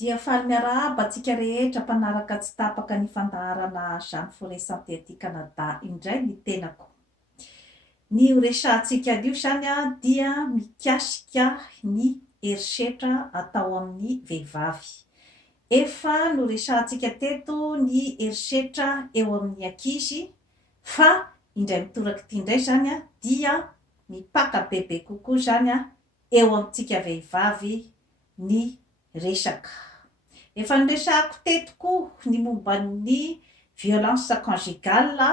Dia faly miarahaba antsika rehetra mpanaraka tsy tapaka ny fandaharana Jeanne Forest Santé aty Canada indray ny tenako. Ny horesantsika anio zany dia mikasika ny herisetra atao amin'ny vehivavy. Efa noresantsika teto ny herisetra eo amin'ny ankizy fa indray mitoraka ity indray zany dia mipaka bebe kokoa zany eo amintsika vehivavy ny resaka. Efa noresahako tetoko ny momban'ny violence conjugale,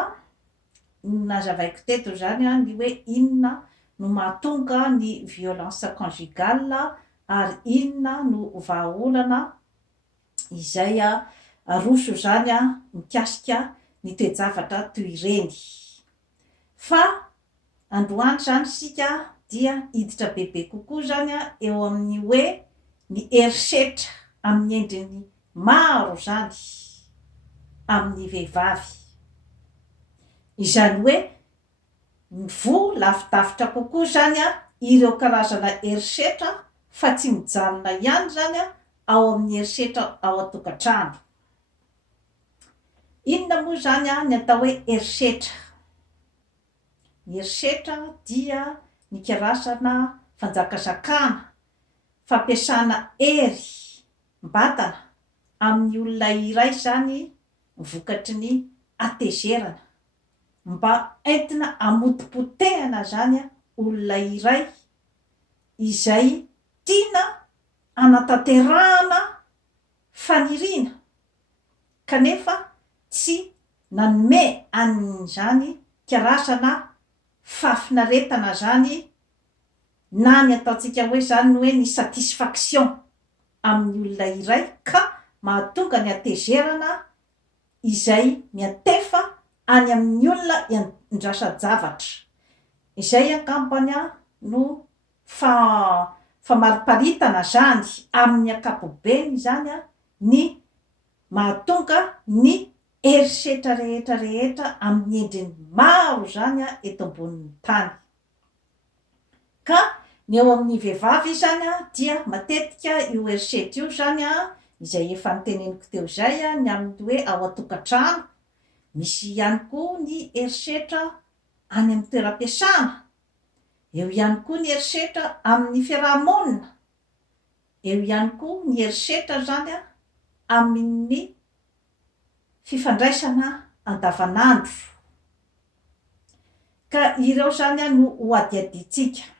nazavaiko teto zany ny hoe inona no mahatonga ny violence conjugale ary inona no vahaolana izay aroso zany mikasika ny toe-javatra toy ireny. Fa androany zany sika dia hiditra bebe kokoa zany eo amin'ny hoe ny herisetra amin'ny endriny maro zany amin'ny vehivavy. Izany hoe vo lavidavitra kokoa zany ireo karazana herisetra fa tsy mijanona ihany zany ao amin'ny herisetra ao an-tokantrano. Inona moa zany ny atao hoe herisetra? Ny herisetra dia nikarasana fanjakazakana, fampiasana hery batana amin'ny olona iray zany vokatry ny atezerana mba entina amotopotehana zany olona iray izay tiana anatanterahana faniriana kanefa tsy nanome an'izany karazana fahafinaretana zany na ny ataontsika hoe zany hoe ny satisfaction amin'ny olona iray ka mahatonga ny atezerana izay miantefa any amin'ny olona indrasan-javatra. Izay angambany no famariparitana zany amin'ny ankapobeny zany ny mahatonga ny herisetra rehetra amin'ny endriny maro zany eto ambonin'ny tany. Ka ny eo amin'ny vehivavy zany dia matetika io herisetra io zany izay efa niteneniko teo zay ny amin'ny hoe ao an-tokantrano, misy ihany koa ny herisetra any amin'ny toeram-piasana, eo ihany koa ny herisetra amin'ny fiarahamonina, eo ihany koa ny herisetra zany amin'ny fifandraisana andavanandro. Ka ireo zany no hoadiaditsika.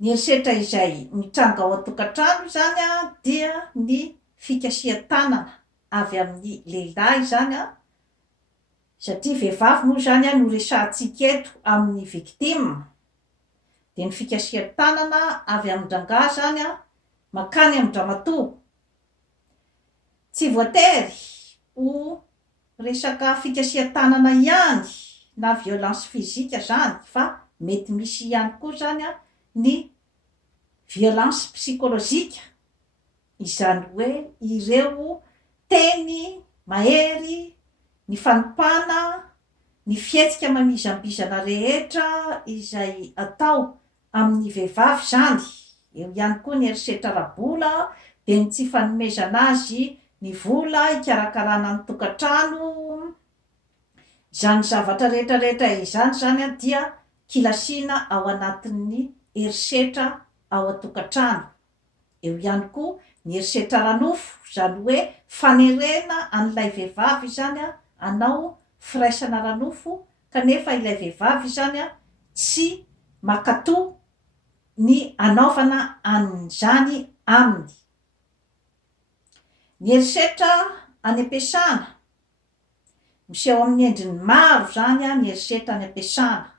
Ny herisetra izay mitranga ao an-tokantrano zany dia ny fikasihan-tanana avy amin'ny lehilahy zany satria vehivavy moa zany no resantsika eto amin'ny victime. Dia ny fikasihan-tanana avy amin'ny rangahy zany makany amin'ny ramatoa. Tsy voatery ho resaka fikasihan-tanana ihany na violence physique zany fa mety misy ihany koa zany ny violence psychologique, izany hoe ireo teny mahery, ny fanopana, ny fihetsika mamizambizana rehetra izay atao amin'ny vehivavy zany. Eo ihany koa ny herisetra ara-bola dia ny tsy fanomezana azy ny vola hikarakarana ny tokantrano. Izany zavatra rehetrarehetra izany zany dia kilasiana ao anatin'ny herisetra ao an-tokantrano. Eo ihany koa ny herisetra ara-nofo, izany hoe fanerena an'ilay vehivavy zany anao firaisana ara-nofo kanefa ilay vehivavy zany tsy mankatoa ny anaovana an'izany aminy. Ny herisetra any am-piasana, miseho amin'ny endriny maro zany ny herisetra any am-piasana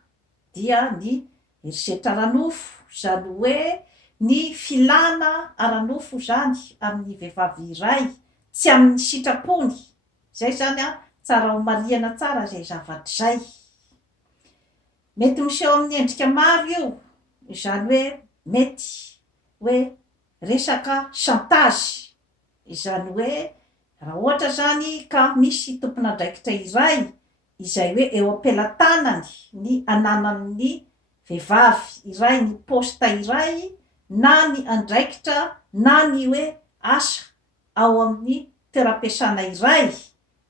dia ny herisetra ara-nofo, izany hoe ny filana ara-nofo zany amin'ny vehivavy iray tsy amin'ny sitrapony. Zay zany tsara homarihana tsara zay zavatra zay. Mety miseho amin'ny endrika maro io, izany hoe mety hoe resaka chantage, izany hoe raha ohatra zany ka misy tompon'andraikitra iray izay hoe eo am-pelatanany ny ananan'ny vehivavy iray ny posta iray na ny andraikitra na ny hoe asa ao amin'ny toeram-piasana iray,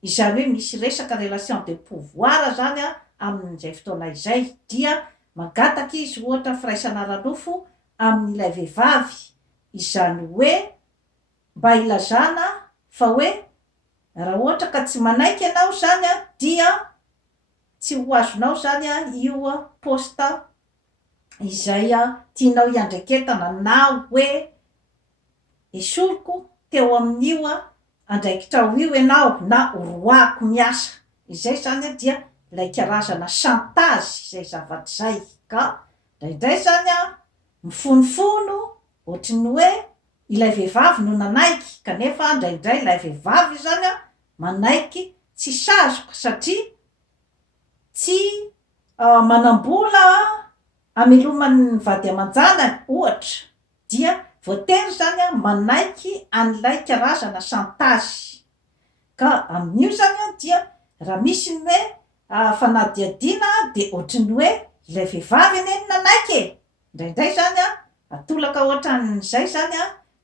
izany hoe misy resaka relation de pouvoir zany a amin'izay fotoana izay, dia mangataka izy ohatra firaisana ranofo amin'ilay vehivavy, izany hoe mba ilazana fa hoe raha ohatra ka tsy manaiky ianao zany a dia tsy ho azonao zany a io posta izay tianao iandraiketana, na hoe esoriko teo amin'io andraikitra ho io ianao na roako miasa, izay zany a dia ilay karazana chantage zay zavatra zay. Ka ndraindray zany mifonofono ohatrany hoe ilay vehivavy no nanaiky, kanefa ndraindray ilay vehivavy zany manaiky tsy sazoka satria tsy manam-bola ameloman'ny vady aman-janany ohatra, dia voatery zany manaiky an'ilay karazana chantage. Ka amin'io zany dia raha misy ny hoe fanadihadiana de ohatrany hoe ilay vehivavy anie no nanaiky ndraindray zany atolaka ohatran'izay zany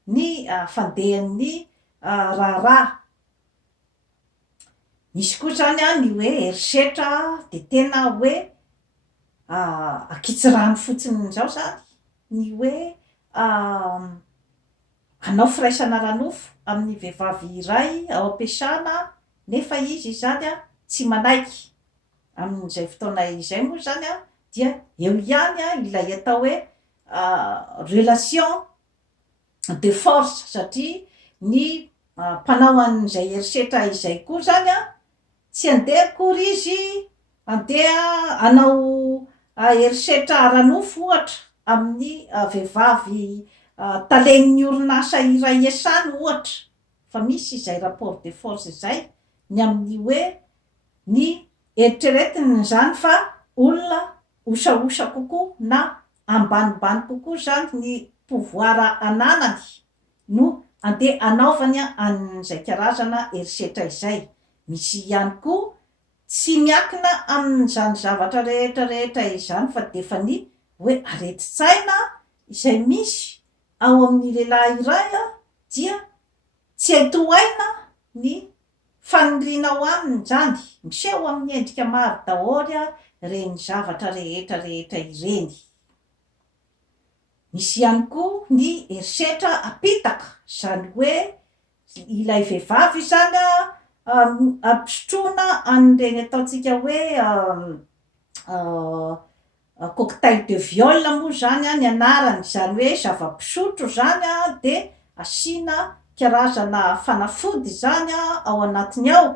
ny fandehan'ny raharaha. Misy koa zany ny hoe herisetra de tena hoe akitsirano fotsiny zao zany ny hoe hanao firaisana ranofo amin'ny vehivavy iray ao am-piasana nefa izy zany tsy manaiky. Amin'izay fotoana izay moa zany dia eo ihany ilay atao hoe relation de force, satria ny mpanao an'izay herisetra izay koa zany tsy andeha akory izy andeha hanao herisetra ranofo ohatra amin'ny vehivavy taleniny orinasa iray iasany ohatra, fa misy izay rapport de force zay ny amin'ny hoe ny eritreretiny zany fa olona osaosa kokoa na ambanimbany kokoa zany ny pouvoir ananany no andeha anaovany an'izay karazana herisetra izay. Misy ihany koa tsy miakina amin'izany zavatra rehetrarehetra izany fa de fa ny hoe areti-tsaina izay misy ao amin'ny lehilahy iray dia tsy aitohaina ny faniriana ao aminy zany, miseho amin'ny endrika maro daholy reny zavatra rehetrarehetra ireny. Misy ihany koa ny herisetra apitaka, zany hoe ilay vehivavy zany ampisotroana an'ireny ataontsika hoe cocktail de viol moa zany ny anarany, zany hoe zava-pisotro zany de asiana karazana fanafody zany ao anatiny ao,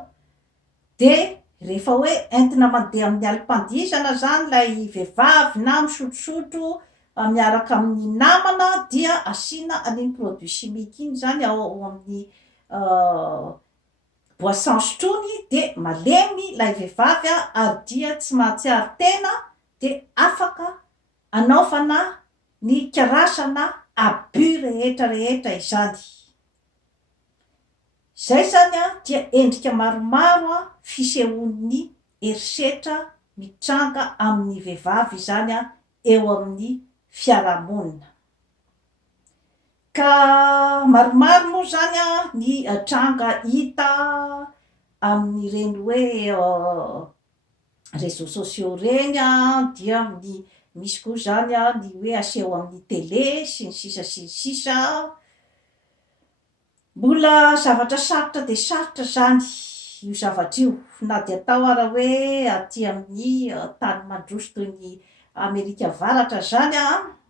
de rehefa hoe entina mandeha amin'ny alim-pandihizana zany lay vehivavy na misotrosotro miaraka amin'ny namana dia asiana an'iny produit chimique iny zany ao amin'ny boisson sotrony, de malemy lay vehivavy ary dia tsy mahatsiaro tena, de afaka anaovana ny karazana abus rehetrarehetra izany. Zay zany dia endrika maromaro fisehoan'ny herisetra mitranga amin'ny vehivavy zany eo amin'ny fiarahamonina. Ka maromaro moa zany ny tranga hita amin'ireny hoe réseaux sociaux reny dia misy koa zany ny hoe aseho amin'ny télé sy ny sisa sy ny sisa. Mbola zavatra sarotra de sarotra zany io zavatra io, na de atao ara hoe aty amin'ny tany mandroso toy ny Amerika Avaratra zany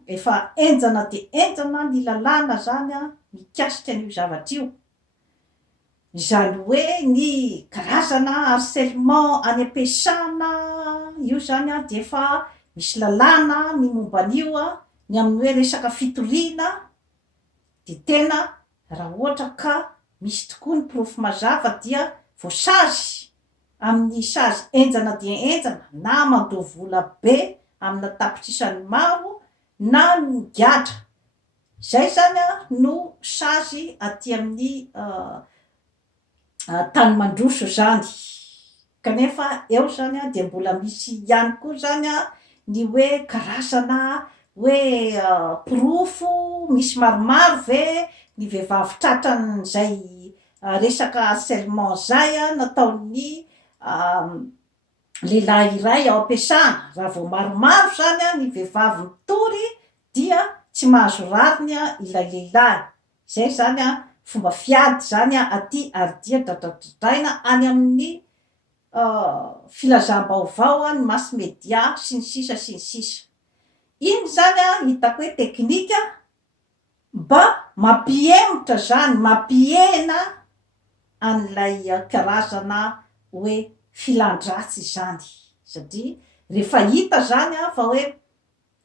efa enjana de enjana ny lalàna zany mikasika an'io zavatra io. Zany hoe ny karazana harcèlement any am-piasana io zany de efa misy lalàna ny momba an'io ny amin'ny hoe resaka fitoriana, de tena raha ohatra ka misy tokoa ny porofo mazava dia voasazy amin'ny sazy enjana dia enjana na mandoha vola be amina tapitrisany maro na ny giatra, zay zany no sazy aty amin'ny tany mandroso zany. Kanefa eo zany de mbola misy ihany koa zany ny hoe karazana hoe pirofo misy maromaro ve ny vehivavy tratran'zay resaka harcèlement zay a nataon'ny lehilahy iray ao am-piasana. Raha vao maromaro zany a ny vehivavy mitory dia tsy mahazo rariny a ilay lehilahy. Zay zany a fomba fiady zany a aty ary dia dradradradraina any amin'ny filazam-baovao ny mass media sy ny sisa sy ny sisa. Iny zany a hitako hoe teknika mba mampihemotra zany mampihena an'ilay karazana hoe filandratsy zany, satria rehefa hita zany a fa hoe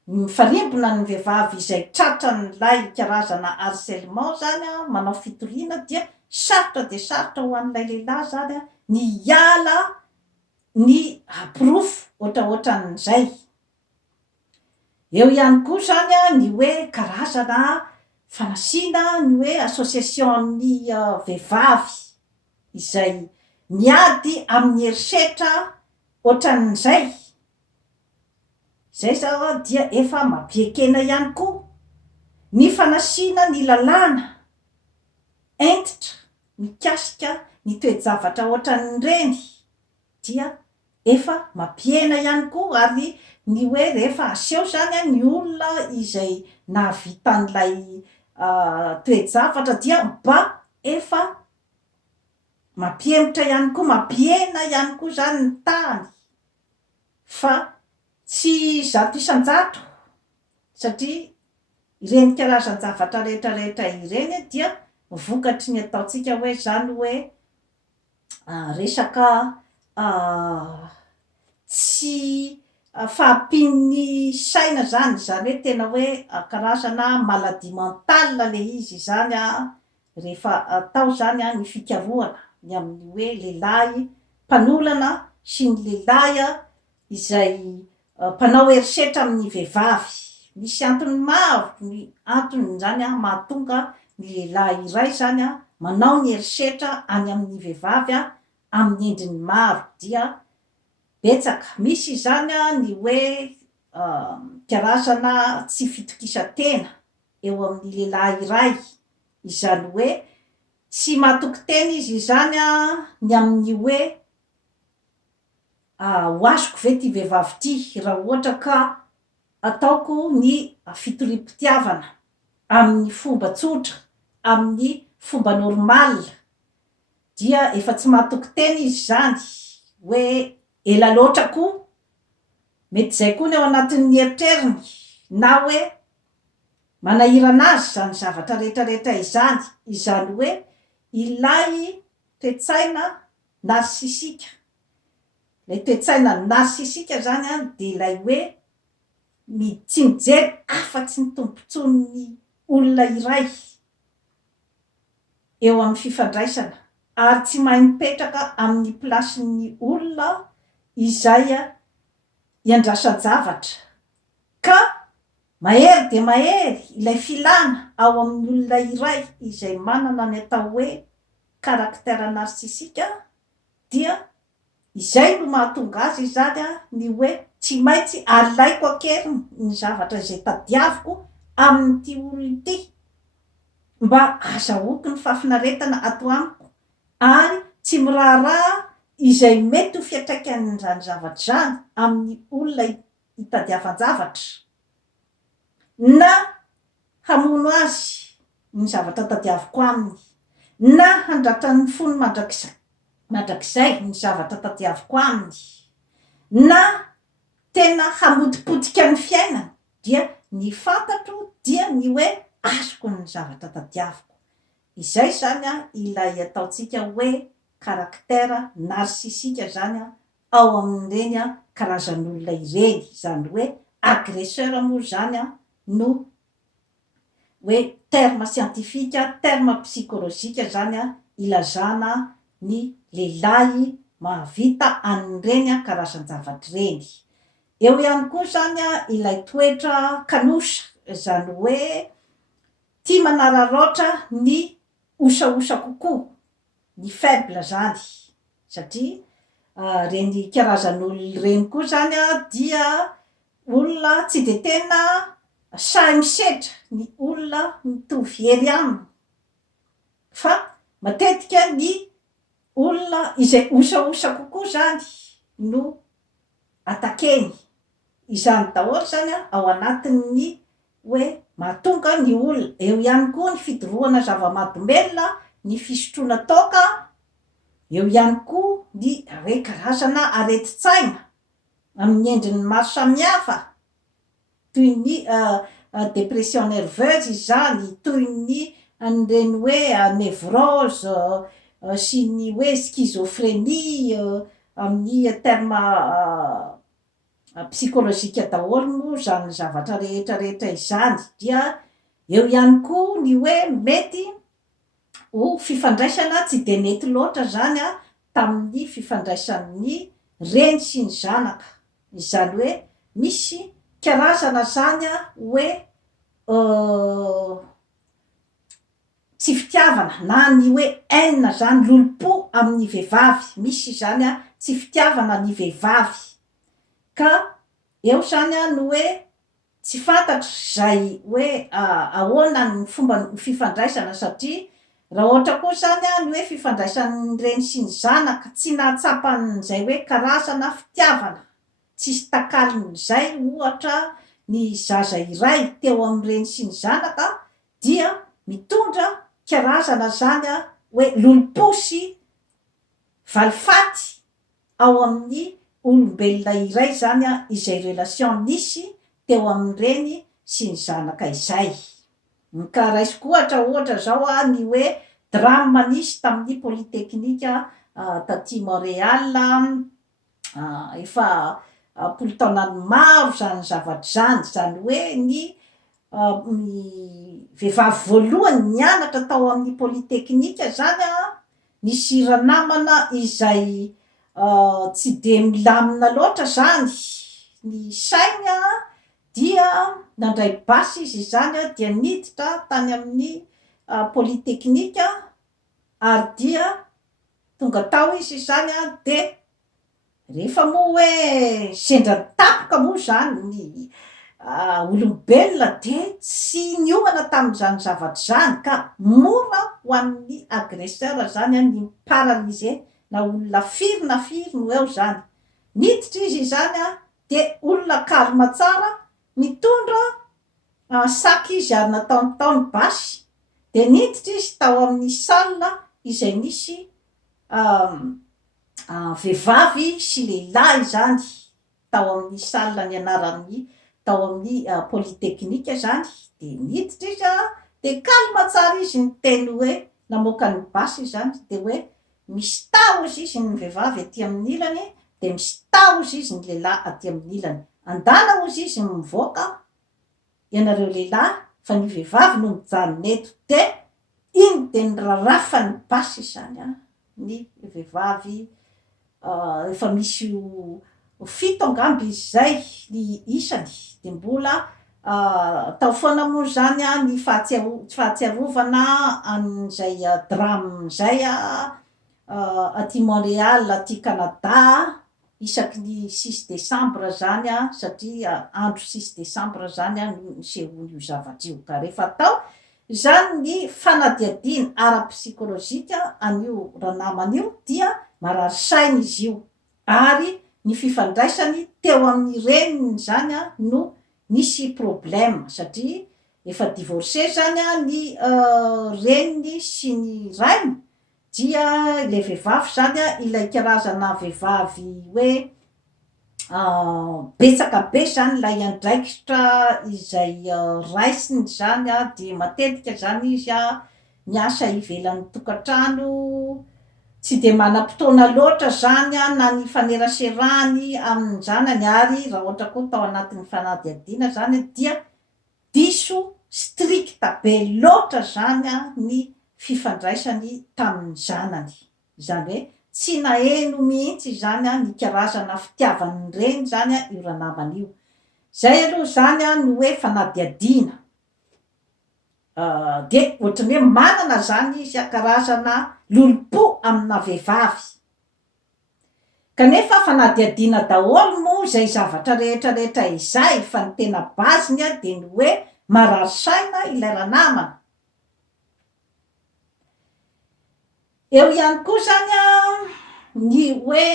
mifarimbona ny vehivavy izay tratran'ilay karazana harcèlement zany a manao fitoriana dia sarotra de sarotra ho an'ilay lehilahy zany a ny hiala ny pirofo ohatraohatran'izay. Eo ihany koa zany a ny hoe karazana fanasiana ny hoe association'ny vehivavy izay miady amin'ny herisetra ohatran'izay. Zay zao dia efa mampiekena ihany koa ny fanasiana ny lalàna entitra mikasika ny toe-javatra ohatran'ireny dia efa mampihena ihany koa. Ary ny hoe rehefa aseho zany a ny olona izay nahavitan'ilay toe-javatra dia mba efa mampihemotra ihany koa, mampihena ihany koa zany ny tany fa tsy zato isan-jato, satria ireny karazan-javatra rehetrarehetra ireny dia vokatry ny ataontsika hoe zany hoe resaka tsy fahampian'ny saina zany, zany hoe tena hoe karazana maladie mentale le izy zany a rehefa atao zany a ny fikarohana ny amin'ny hoe lehilahy mpanolana sy ny lehilahy izay mpanao herisetra amin'ny vehivavy. Misy antony maro, ny antony zany a mahatonga ny lehilahy iray zany a manao ny herisetra any amin'ny vehivavy amin'ny endriny maro dia betsaka. Misy zany a ny hoe karazana tsy fitokisantena eo amin'ny lehilahy iray, izany hoe tsy mahatoky tena izy zany a ny amin'ny hoe ho azoko ve ty vehivavy ty raha ohatra ka ataoko ny fitoriam-pitiavana amin'ny fomba tsotra, amin'ny fomba normal, dia efa tsy mahatoky tena izy zany hoe ela loatra koa. Mety zay koa ny ao anatin'ny eritreriny na hoe manahirana azy zany zavatra rehetrarehetra izany, izany hoe ilay toe-tsaina narsisika. Ilay toe-tsaina narsisika zany a de ilay hoe tsy mijery afa-tsy ny tombontsoan'ny olona iray eo amin'ny fifandraisana, ary tsy mahay mipetraka amin'ny plasin'ny olona izay iandrasan-javatra, ka mahery de mahery ilay filana ao amin'ny olona iray izay manana ny atao hoe karaktera narsisika dia izay no mahatonga azy zany ny hoe tsy maintsy alaiko akeriny ny zavatra izay tadiaviko amin'ity olona ity mba azahoako ny fahafinaretana ato amiko, ary tsy miraharaha izay mety ho fiantraikan'izany zavatra zany amin'ny olona hitadiavan-javatra, na hamono azy ny zavatra tadiaviko aminy, na handratra ny fony mandrakizay ny zavatra tadiaviko aminy, na tena hamodipotika ny fiainana dia ny fantatro dia ny hoe azoko ny zavatra tadiaviko. Izay zany ilay ataontsika hoe karaktera narsisika zany ao amin'ireny karazan'olona ireny. Zany hoe agresseur moa zany no hoe terme scientifique, terme psychologique zany ilazana ny lehilahy mahavita an'ireny karazan-javatra ireny. Eo ihany koa zany ilay toetra kanosa, zany hoe tia manararaotra ny osaosa kokoa, ny faible zany, satria reny karazan'olona reny koa zany dia olona tsy de tena say misedra ny olona mitovy hery aminy, fa matetika ny olona izay osaosa kokoa zany no atakeny. Izany daholo zany ao anatin'ny hoe mahatonga ny olona. Eo ihany koa ny fidorohana zava-mahadomelona, ny fisotroana toka, eo ihany koa ny hoe karazana areti-tsaina amin'ny endriny maro samihafa, toy ny dépression nerveuse izany, toy ny an'ireny hoe névrose sy ny hoe schizophrénie amin'ny terme psychologique daholo moa zany zavatra rehetrarehetra izany. Dia eo ihany koa ny hoe mety ho fifandraisana tsy de mety loatra zany tamin'ny fifandraisan'ny reny sy ny zanaka. Izany hoe misy karazana zany hoe tsy fitiavana na ny hoe haine zany lolo-po amin'ny vehivavy. Misy zany tsy fitiavana ny vehivavy, ka eo zany no hoe tsy fantatro zay hoe ahoana ny fomba ny fifandraisana, satria raha ohatra koa zany ny hoe fifandraisan'ny reny sy ny zanaka tsy nahatsapan'izay hoe karazana fitiavana, tsisy takalin'izay ohatra ny zaza iray teo amin'ny reny sy ny zanaka, dia mitondra karazana zany hoe lolo-po sy valifaty ao amin'ny olombelona iray zany izay relation nisy teo amin'ireny sy ny zanaka izay. Ka raisiko ohatra zao ny hoe drame nisy tamin'ny polytechnique taty Montréal efa polo taonany maro zany zavatra zany. Zany hoe ny vehivavy voalohany nianatra tao amin'ny polytechnique zany nisy ranamana izay tsy de milamina loatra zany ny sainy, dia nandray basy izy zany dia niditra tany amin'ny polytechnique, ary dia tonga tao izy zany de rehefa moa hoe sendra tapoka moa zany ny olombelona de tsy niomana tamin'izany zavatra zany, ka mora ho an'ny agresseur zany ny paralyser na olona firina no eo zany. Niditra izy zany de olona kalma tsara, mitondra saky izy ary nataony basy, de niditra izy tao amin'ny salle izay nisy vehivavy sy lehilahy zany, tao amin'ny salle nianaran'ny tao amin'ny polytechnique zany. De niditra izy de kalma tsara izy niteny hoe namoaka ny basy zany, de hoe misy tahozy izy ny vehivavy aty amin'ny ilany, de misy tahozy izy ny lehilahy aty amin'ny ilany. Andala hozy izy mivoaka, ianareo lehilahy fa ny vehivavy no mijanona eto. De iny de nirarafany basy zany ny vehivavy. Efa misy fito angamby izy zay ny isany, de mbola tao foana moa zany ny fahatsiarovana an'izay drame zay aty Montréal aty Canada isaky ny 6 décembre zany, satria andro 6 décembre zany nisehoan'io zavatra io. Ka rehefa tao zany ny fanadiadiana ara-psychologique an'io ranaman'io, dia marary saina izy io, ary ny fifandraisany teo amin'ny reniny zany no nisy problème, satria efa divorcé zany ny reniny sy ny rainy, dia le vehivavy zany ilay karazana vehivavy hoe betsaka be zany lay andraikitra izay raisiny zany, de matetika zany izy miasa ivelan'ny tokantrano, tsy de manam-potoana loatra zany na ny faneraserany amin'ny zanany, ary raha ohatra koa tao anatin'ny fanadiadiana zany dia diso stricta be loatra zany ny fifandraisany tamin'ny zanany. Zany hoe tsy naheno mihitsy zany ny karazana fitiavany reny zany io ranaman'io. Zay aloha zany no hoe fanadiadiana. De ohatrany hoe manana zany izy karazana lolo-po amina vehivavy. kanefa fanadiadiana daholo moa zay zavatra rehetrarehetra izay fa ny tena baziny a de ny hoe marary saina ilay ranamana. Eo ihany koa zany a ny hoe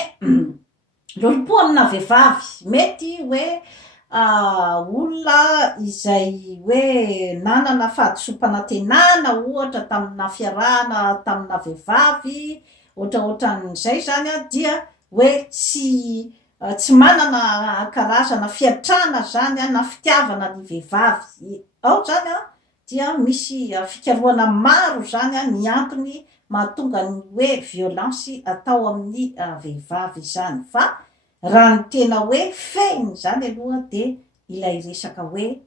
lolo-po amina vehivavy, mety hoe olona izay hoe nanana fahadisom-panantenana ohatra tamina fiarahana tamina vehivavy ohatraohatran'izay zany a dia hoe tsy manana karazana fiatrana zany a na fitiavana ny vehivavy ao zany a dia misy fikarohana maro zany a ny antony mahatonga ny hoe violence atao amin'ny vehivavy zany. Fa raha ny tena hoe fehiny zany aloha de ilay resaka hoe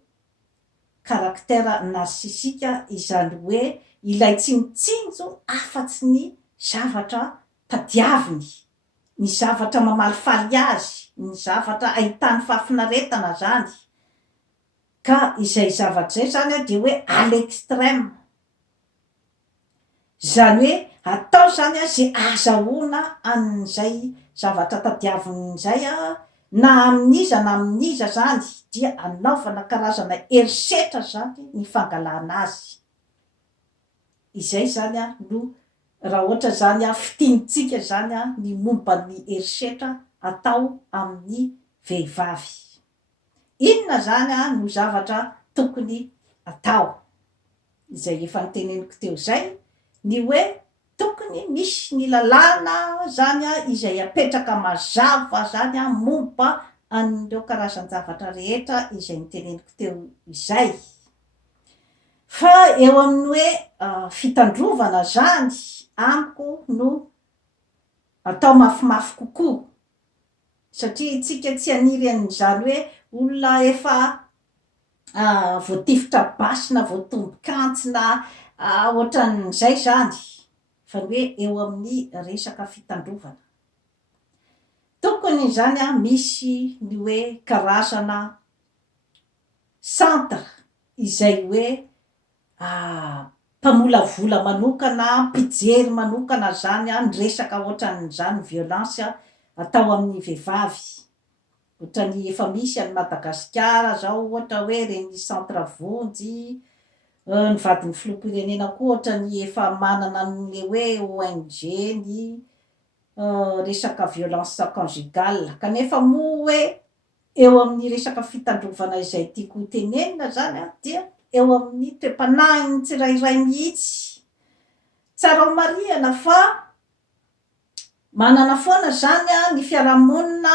karaktera narsisika, izany hoe ilay tsy mitsinjo afatsy ny zavatra tadiaviny, ny zavatra mamalifaly azy, ny zavatra ahitany fahafinaretana zany, ka izay zavatra zay zany a de hoe à l'extrême, zany hoe atao zany a zay azahoana an'izay zavatra tadiaviny zay a na amin'iza na amin'iza zany, dia anaovana karazana herisetra zany ny fangalana azy. Izay zany a no raha ohatra zany a fitinitsika zany a ny momba ny herisetra atao amin'ny vehivavy, inona zany a no zavatra tokony atao. Izay efa niteneniko teo zay, ny hoe tokony misy ny lalàna zany a izay apetraka mazava zany a momba an'ireo karazan-javatra rehetra izay niteneniko teo izay. Fa eo amin'ny hoe fitandrovana zany amiko no atao mafimafy kokoa, satria tsika tsy haniry an'izany hoe olona efa voatifitra basy na voatombo-kantsy na ohatran'izay zany, fa ny hoe eo amin'ny resaka fitandrovana tokony zany a misy ny hoe karazana centre izay hoe mpamolavola manokana, mpijery manokana zany a ny resaka ohatran'izany violence atao amin'ny vehivavy, ohatrany efa misy any Madagasikara zao ohatra hoe reny centre Vonjy, ny vadin'ny filoham-pirenena koa ohatrany efa manana an'le hoe ONG ny resaka violence conjugale. Kanefa moa hoe eo amin'ny resaka fitandrovana izay tiako hotenenina zany a dia eo amin'ny toe-panahiny tsirairay mihitsy, tsara ho marihana fa manana foana zany a ny fiarahamonina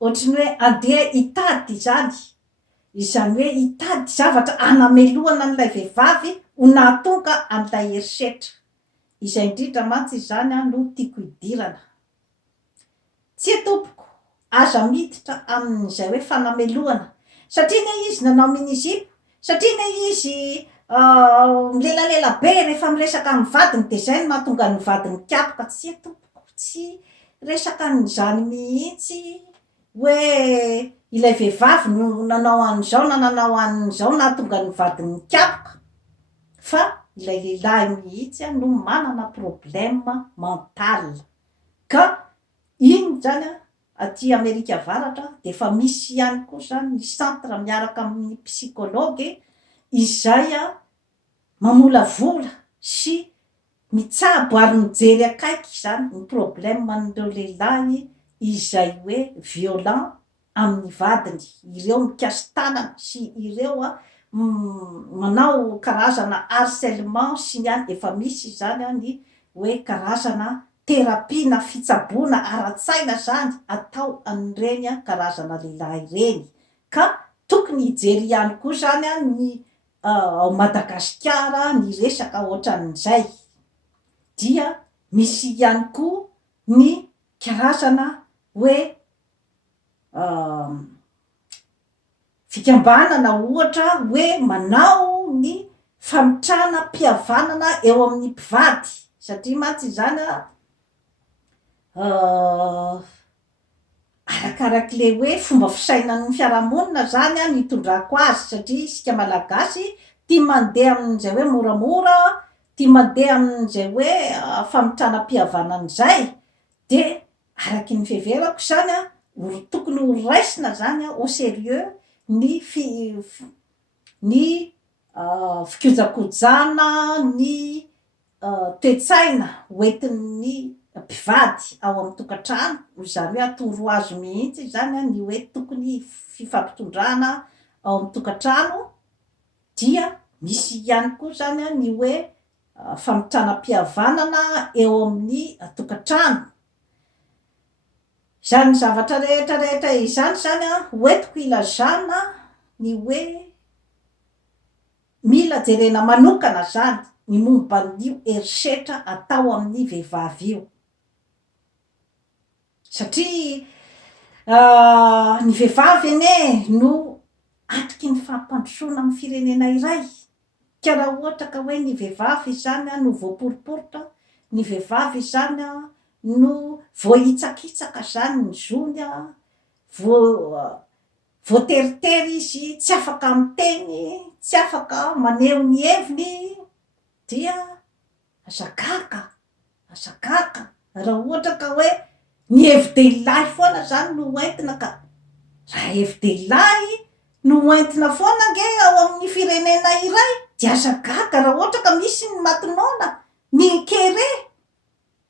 ohatrany hoe andeha hitady zany, izany hoe hitady zavatra anamelohana an'ilay vehivavy ho nahatonga an'ilay herisetra. Izay indrindra mantsy zany a no tiako hidirana. Tsy tompoko aza miditra amin'izay hoe fanamelohana, satria ne izy nanao minizipo, satria ne izy milelalela be rehefa miresaka amin'ny vadiny de zay no mahatonga ny vadiny kapoka. Tsy tompoko, tsy resaka an'izany mihitsy hoe ilay vehivavy no nanao an'izao na nanao an'izao nahatonga ny vadiny kapoka, fa ilay lehilahy mihitsy no manana problème mental. Ka iny zany a aty Amerika Avaratra de efa misy ihany koa zany ny centre miaraka amin'ny psychologue izay a mamolavola sy mitsabo ary mijery akaiky zany ny problème an'ireo lehilahy izay hoe violent amin'ny vadiny, ireo mikasy tanana sy ireo manao karazana harcèlement sy ny any. Efa misy zany a ny hoe karazana terapia na fitsaboana ara-tsaina zany atao an'ireny karazana lehilahy ireny. Ka tokony hijery ihany koa zany a ny Madagasikara ny resaka ohatran'izay, dia misy ihany koa ny karazana hoe fikambanana ohatra hoe manao ny famitrana-pihavanana eo amin'ny mpivady, satria mantsy zany arakarak'le hoe fomba fisainan'ny fiarahamonina zany a nitondrako azy, satria isika malagasy tia mandeha amin'izay hoe moramora, tia mandeha amin'izay hoe famitrana-pihavanana zay, de araky ny fiheverako zany a tokony ho raisina zany a au sérieux ny fikojakojana ny toetsaina hoentin'ny mpivady ao amin'ny tokantrano, zany hoe atoro azo mihitsy zany a ny hoe tokony fifampitondrana ao amin'ny tokantrano, dia misy ihany koa zany a ny hoe famitranam-pihavanana eo amin'ny tokantrano. Zany zavatra rehetrarehetra izany zany a hoentiko ilazana ny hoe mila jerena manokana zany ny momban'io herisetra atao amin'ny vehivavy io, satria ny vehivavy ene no atriky ny fampandrosoana amin'ny firenena iray. Ka raha ohatra ka hoe ny vehivavy zany a no voaporiporitra, ny vehivavy zany a no voahitsakitsaka zany ny zony a, voateritery izy, tsy afaka miteny, tsy afaka maneho ny heviny, dia azakaka raha ohatra ka hoe ny hevi-dehilahy foana zany no hoentina, ka raha hevi-dehilahy no hoentina foana nge ao amin'ny firenena iray, dia azakaka raha ohatra ka misy ny matinona, ny kere,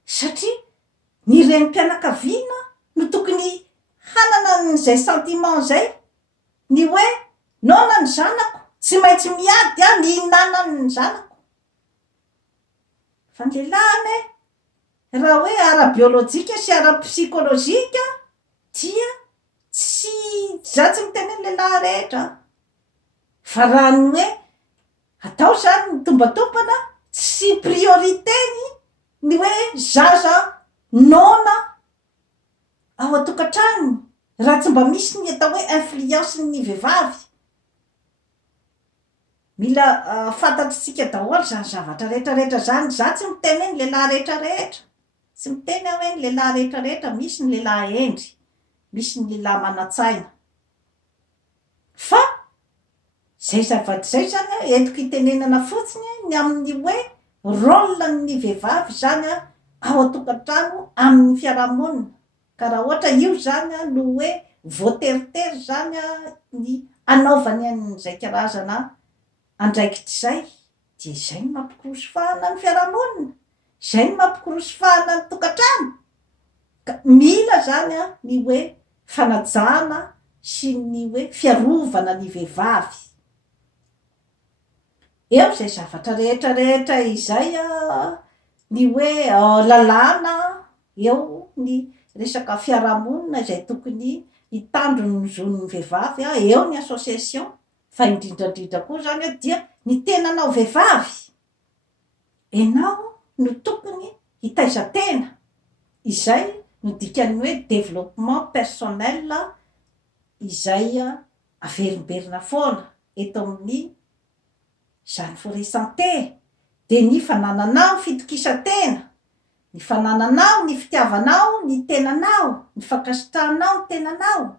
satria ny renim-pianakaviana no tokony hanana n'izay sentiment zay, ny hoe nona ny zanako tsy maintsy miady a ny hinanany zanako. Fa ny lehilahy raha hoe ara-biolojika sy ara-psikolojika dia tsy zatsy miteny lehilahy rehetra, fa raha ny hoe atao zany ny tombatompana tsy prioriteny ny hoe zaza nona ao atokantrano, raha tsy mba misy ny atao hoe influence ny vehivavy. Mila fantatritsika daholo zany zavatra rehetrarehetra zany. Za tsy miteny hoe ny lehilahy rehetrarehetra, tsy miteny aho hoe ny lehilahy rehetrarehetra, misy ny lehilahy endry, misy ny lehilahy manan-tsaina, fa zay zavatra zay zany a entiko hitenenana fotsiny ny amin'ny hoe rôle ny vehivavy zany a ao atokantrano amin'ny fiarahamonina. Ka raha ohatra io zany a no hoe voateritery zany a ny anaovany an'izay karazana andraikitra zay, dia zay ny mampikorosofahana ny fiarahamonina, zay ny mampikorosofahana ny tokantrano. Ka mila zany a ny hoe fanajana sy ny hoe fiarovana ny vehivavy. Eo zay zavatra rehetrarehetra izay a, ny hoe lalàna, eo ny resaka fiarahamonina izay tokony hitandro ny zon'ny vehivavy a, eo ny association. Fa indrindrandrindra koa zany a dia ny tenanao vehivavy, enao no tokony hitaizan-tena, izay no dikany hoe développement personnel izay averimberina foana eto amin'ny zany forêt santé. De ny fanananao ny fitokisantena, ny fanananao ny fitiavanao ny tenanao, ny fankasitrahanao ny tenanao,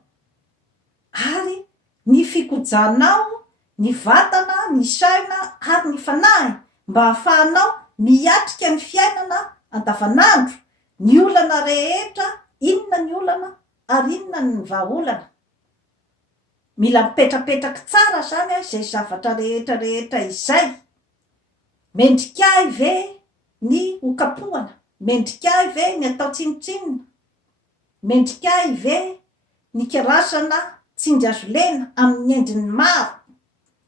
ary ny fikojanao ny vatana, ny saina ary ny fanahy, mba hahafahanao miatrika ny fiainana andavanandro, ny olana rehetra, inona ny olana ary inona ny vahaolana. Mila mipetrapetraky tsara zany a zay zavatra rehetrarehetra izay. Mendrikay ve ny hokapohana, mendrikay ve ny atao tsinotsinona, mendrikay ve ny karazana tsindry azo lena amin'ny endriny maro,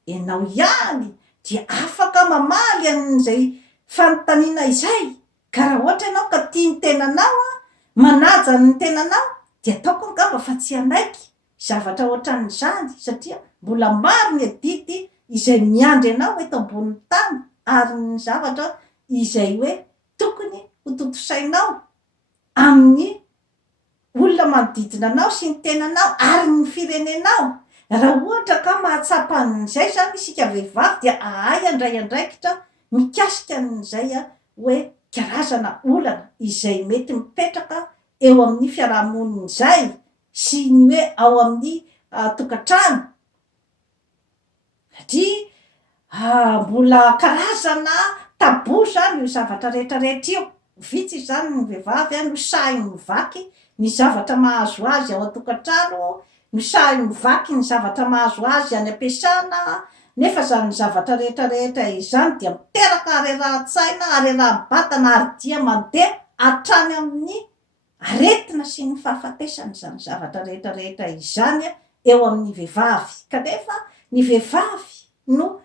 enao ihany dia afaka mamaly an'izay fanontaniana izay. Ka raha ohatra ianao ka tia ny tenanao a, manaja ny tenanao, dia ataoko angamba fa tsy anaiky zavatra ohatran'izany, satria mbola maro ny adidy izay miandry anao eto ambonin'ny tany, ary ny zavatra izay hoe tokony ho tontosainao amin'ny olona manodidina anao sy ny tenanao ary ny firenenao. Raha ohatra ka mahatsapa an'izay zany isika vehivavy, dia ahay andray andraikitra mikasika an'izay hoe karazana olana izay mety mipetraka eo amin'ny fiarahamonina izay sy ny hoe ao amin'ny tokantrano. Satria mbola karazana tabo zany io zavatra rehetrarehetra io. Vitsy zany ny vehivavy no sahy mivaky ny zavatra mahazo azy ao an-tokantrano, misahy mivaky ny zavatra mahazo azy any am-piasana, nefa zany zavatra rehetrarehetra izany dia miteraka arerahan-tsaina, areraha-batana ary dia mandeha hatrany amin'ny aretina sy ny fahafatesany zany zavatra rehetrarehetra izany eo amin'ny vehivavy. Kanefa ny vehivavy no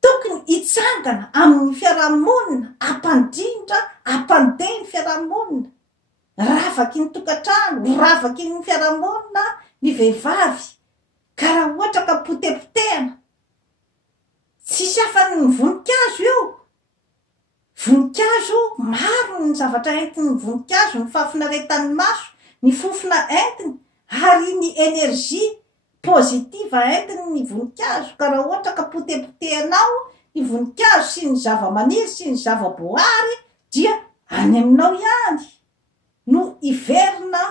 tokony hitsangana amin'ny fiarahamonina, hampandeha ny fiarahamonina, ravaky ny tokantrano, ravaky ny fiarahamonina ny vehivavy. Ka raha ohatra ka potepotehana, tsisy afan'ny voninkazo io. Voninkazo, maro ny zavatra entiny voninkazo, ny fahafinaretan'ny maso, ny fofona entiny, ary ny energie pozitiva entiny ny voninkazo. Ka raha ohatra ka potepotehanao ny voninkazo sy ny zava-maniry sy ny zava-boary, dia any aminao ihany no iverina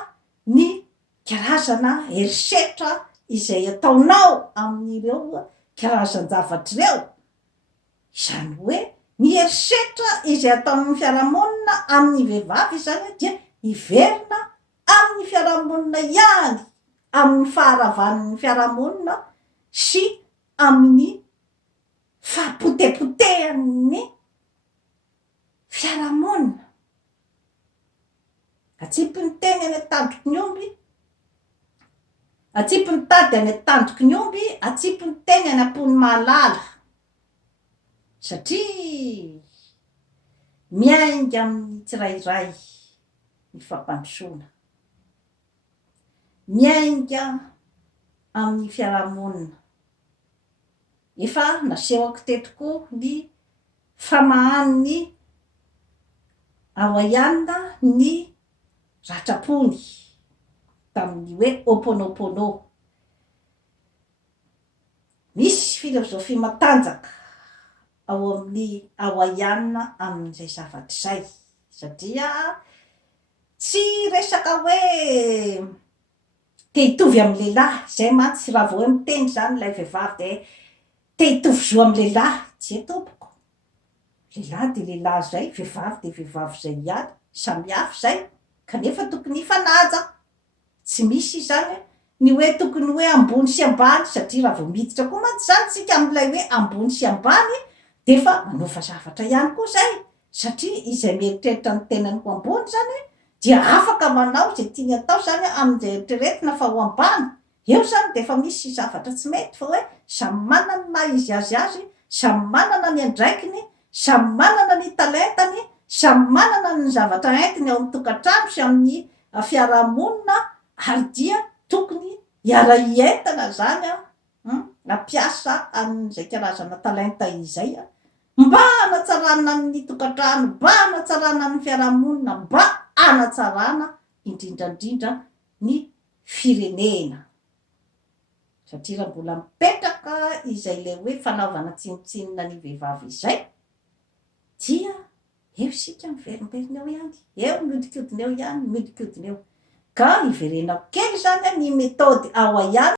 ny karazana herisetra izay ataonao amin'ireo karazan-javatry ireo. Izany hoe ny herisetra izay ataon'ny fiarahamonina amin'ny vehivavy zany dia iverina amin'ny fiarahamonina ihany, amin'ny faharavan'ny fiarahamonina sy amin'ny fahapotepotehan'ny fiarahamonina. Atsipy ny teny any an-tandroky ny omby, atsipy ny tady any an-tandroky ny omby, atsipy ny teny any am-pony mahalala. Satria miainga amin'ny tsirairay ny fampandrosoana, miainga amin'ny fiarahamonina. Efa nasehoko tetoko ny famahan'ny hawaiiana ny ratrapony tamin'ny hoe Ho'oponopono. Misy filozofia matanjaka ao amin'ny hawaiiana amin'izay zavatra izay, satria tsy resaka hoe te hitovy amin'ny lehilahy, izay mantsy raha vao hoe miteny zany ilay vehivavy de te hitovy zo amin'ny lehilahy. Tsy tompoko, lehilahy de lehilahy zay, vehivavy de vehivavy zay ihany, samy hafa zay. Kanefa tokony hifanaja, tsy misy zany ny hoe tokony hoe ambony sy ambany, satria raha vao miditra koa mantsy zany tsika amin'ilay hoe ambony sy ambany, defa manova zavatra ihany koa zay. Satria izay mieritreritra ny tenany ho ambony zany dia afaka manao izay tiany atao zany amin'izay eritreretina fa ho ambany. Eo zany defa misy zavatra tsy mety, fa hoe samy manana ny maha izy azy, samy manana ny andraikiny, samy manana ny talentany, samy manana ny zavatra entiny ao amin'ny tokantrano sy amin'ny fiarahamonina, ary dia tokony hiara-hientana zany nampiasa amin'izay karazana talenta izay mba hanatsarana ny tokantrano, mba hanatsarana ny fiarahamonina, mba hanatsarana indrindrandrindra ny firenena. Satria raha mbola mipetraka izay le hoe fanaovana tsinotsinona ny vehivavy izay, dia eo sika miverimberina eo ihany, eo miodikodina eo ihany, miodikodina eo. Ka iverenako kely zany ny metody hawaiiana